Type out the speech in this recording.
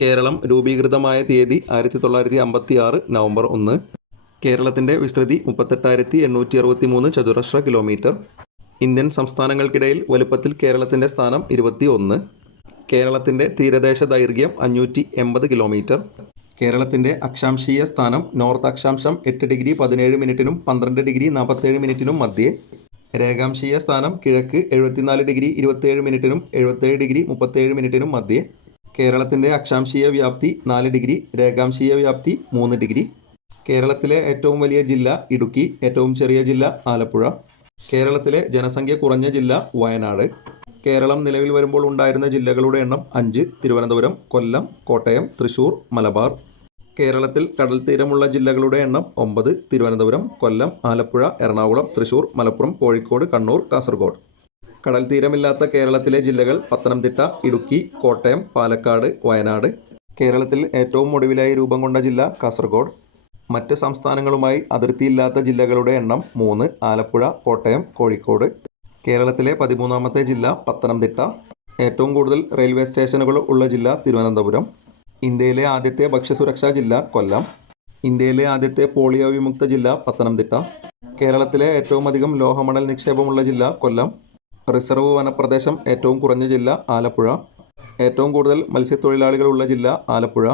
കേരളം രൂപീകൃതമായ തീയതി 1956 നവംബർ 1. കേരളത്തിൻ്റെ വിസ്തൃതി 38,863 ചതുരശ്ര കിലോമീറ്റർ. ഇന്ത്യൻ സംസ്ഥാനങ്ങൾക്കിടയിൽ വലുപ്പത്തിൽ കേരളത്തിൻ്റെ സ്ഥാനം 21. കേരളത്തിൻ്റെ തീരദേശ ദൈർഘ്യം 580 കിലോമീറ്റർ. കേരളത്തിൻ്റെ അക്ഷാംശീയ സ്ഥാനം നോർത്ത് അക്ഷാംശം 8 ഡിഗ്രി 17 മിനിറ്റിനും 12 ഡിഗ്രി 47 മിനിറ്റിനും മധ്യേ. രേഖാംശീയ സ്ഥാനം കിഴക്ക് 74 ഡിഗ്രി 27 മിനിറ്റിനും 77 ഡിഗ്രി 37 മിനിറ്റിനും മധ്യേ. കേരളത്തിൻ്റെ അക്ഷാംശീയ വ്യാപ്തി 4 ഡിഗ്രി, രേഖാംശീയ വ്യാപ്തി 3 ഡിഗ്രി. കേരളത്തിലെ ഏറ്റവും വലിയ ജില്ല ഇടുക്കി, ഏറ്റവും ചെറിയ ജില്ല ആലപ്പുഴ. കേരളത്തിലെ ജനസംഖ്യ കുറഞ്ഞ ജില്ല വയനാട്. കേരളം നിലവിൽ വരുമ്പോൾ ഉണ്ടായിരുന്ന ജില്ലകളുടെ എണ്ണം 5: തിരുവനന്തപുരം, കൊല്ലം, കോട്ടയം, തൃശ്ശൂർ, മലബാർ. കേരളത്തിൽ കടൽ തീരമുള്ള ജില്ലകളുടെ എണ്ണം 9: തിരുവനന്തപുരം, കൊല്ലം, ആലപ്പുഴ, എറണാകുളം, തൃശ്ശൂർ, മലപ്പുറം, കോഴിക്കോട്, കണ്ണൂർ, കാസർഗോഡ്. കടൽ തീരമില്ലാത്ത കേരളത്തിലെ ജില്ലകൾ പത്തനംതിട്ട, ഇടുക്കി, കോട്ടയം, പാലക്കാട്, വയനാട്. കേരളത്തിൽ ഏറ്റവും ഒടുവിലായി രൂപം കൊണ്ട ജില്ല കാസർഗോഡ്. മറ്റ് സംസ്ഥാനങ്ങളുമായി അതിർത്തിയില്ലാത്ത ജില്ലകളുടെ എണ്ണം 3: ആലപ്പുഴ, കോട്ടയം, കോഴിക്കോട്. കേരളത്തിലെ 13ാമത്തെ ജില്ല പത്തനംതിട്ട. ഏറ്റവും കൂടുതൽ റെയിൽവേ സ്റ്റേഷനുകൾ ഉള്ള ജില്ല തിരുവനന്തപുരം. ഇന്ത്യയിലെ ആദ്യത്തെ ഭക്ഷ്യസുരക്ഷാ ജില്ല കൊല്ലം. ഇന്ത്യയിലെ ആദ്യത്തെ പോളിയോ വിമുക്ത ജില്ല പത്തനംതിട്ട. കേരളത്തിലെ ഏറ്റവും അധികം ലോഹമണൽ നിക്ഷേപമുള്ള ജില്ല കൊല്ലം. റിസർവ് വനപ്രദേശം ഏറ്റവും കുറഞ്ഞ ജില്ല ആലപ്പുഴ. ഏറ്റവും കൂടുതൽ മത്സ്യത്തൊഴിലാളികളുള്ള ജില്ല ആലപ്പുഴ.